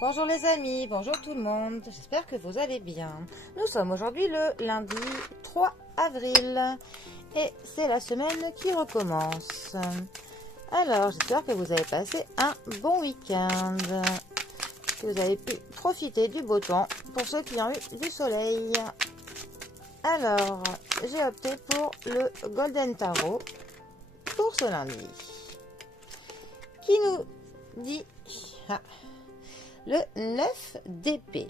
Bonjour les amis, bonjour tout le monde, j'espère que vous allez bien. Nous sommes aujourd'hui le lundi 3 avril et c'est la semaine qui recommence. Alors j'espère que vous avez passé un bon week-end, que vous avez pu profiter du beau temps pour ceux qui ont eu du soleil. Alors j'ai opté pour le Golden Tarot pour ce lundi qui nous dit... le 9 d'épée.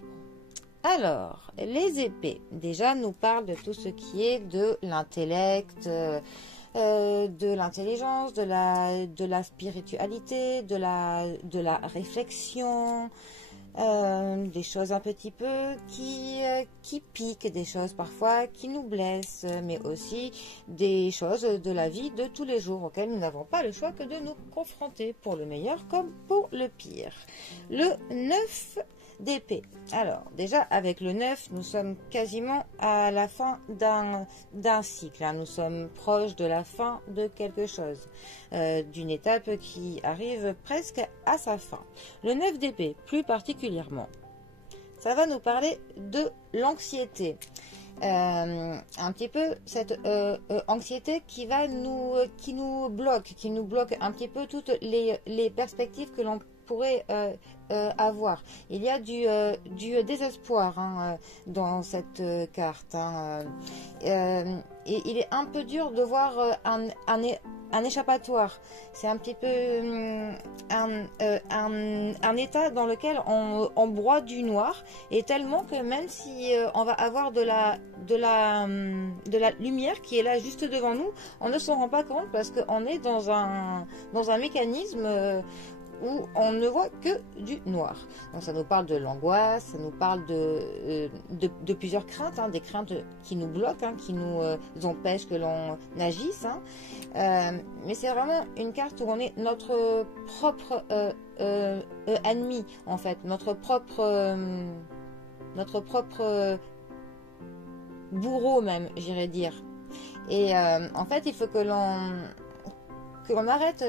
Alors, les épées, déjà, nous parlent de tout ce qui est de l'intellect, de l'intelligence, de la spiritualité, de la réflexion, des choses un petit peu qui piquent, des choses parfois qui nous blessent, mais aussi des choses de la vie de tous les jours auxquelles nous n'avons pas le choix que de nous confronter, pour le meilleur comme pour le pire. Le 9 d'épée. Alors, déjà, avec le 9, nous sommes quasiment à la fin d'un cycle. Hein. Nous sommes proches de la fin de quelque chose, d'une étape qui arrive presque à sa fin. Le 9 d'épée, plus particulièrement, ça va nous parler de l'anxiété. Un petit peu cette anxiété qui nous bloque un petit peu toutes les perspectives que l'on pourrait avoir. Il y a du désespoir dans cette carte. Et il est un peu dur de voir un échappatoire. C'est un petit peu un état dans lequel on broie du noir, et tellement que même si on va avoir de la lumière qui est là juste devant nous, on ne s'en rend pas compte parce qu'on est dans un mécanisme où on ne voit que du noir. Donc ça nous parle de l'angoisse, ça nous parle de plusieurs craintes, des craintes qui nous bloquent, qui nous empêchent que l'on agisse. Mais c'est vraiment une carte où on est notre propre ennemi, en fait, notre propre bourreau même, j'irais dire. Et en fait, il faut que l'on arrête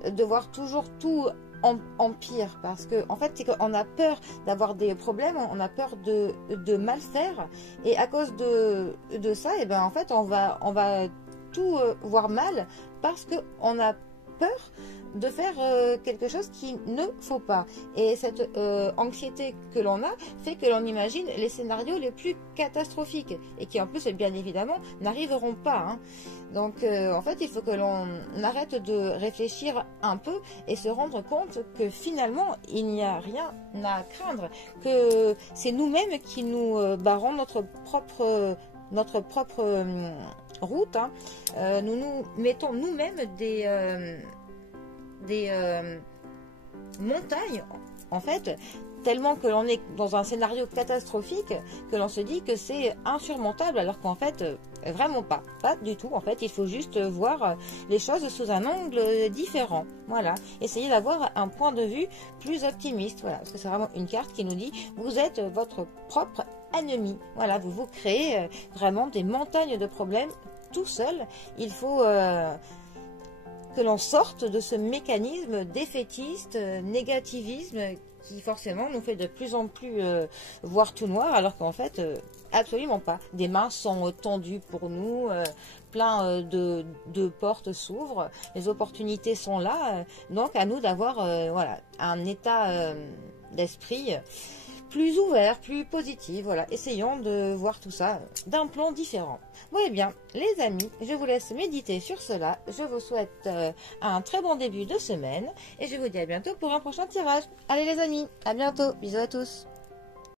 de voir toujours tout en pire, parce que en fait c'est qu'on a peur d'avoir des problèmes, on a peur de mal faire, et à cause de ça, et ben en fait on va tout voir mal parce que on a peur de faire quelque chose qu'il ne faut pas. Et cette anxiété que l'on a fait que l'on imagine les scénarios les plus catastrophiques, et qui en plus bien évidemment n'arriveront pas. Donc en fait il faut que l'on arrête de réfléchir un peu et se rendre compte que finalement il n'y a rien à craindre, que c'est nous-mêmes qui nous barrons notre propre route. Nous mettons nous-mêmes des montagnes, en fait, tellement que l'on est dans un scénario catastrophique que l'on se dit que c'est insurmontable, alors qu'en fait vraiment pas du tout. En fait il faut juste voir les choses sous un angle différent. Voilà, essayez d'avoir un point de vue plus optimiste. Voilà, parce que c'est vraiment une carte qui nous dit vous êtes votre propre ennemi. Voilà, vous vous créez vraiment des montagnes de problèmes tout seul. Il faut que l'on sorte de ce mécanisme défaitiste, négativisme, qui forcément nous fait de plus en plus voir tout noir, alors qu'en fait absolument pas. Des mains sont tendues pour nous, plein de portes s'ouvrent, les opportunités sont là, donc à nous d'avoir voilà, un état d'esprit plus ouvert, plus positif. Voilà, essayons de voir tout ça d'un plan différent. Bon, eh bien, les amis, je vous laisse méditer sur cela. Je vous souhaite un très bon début de semaine et je vous dis à bientôt pour un prochain tirage. Allez les amis, à bientôt. Bisous à tous.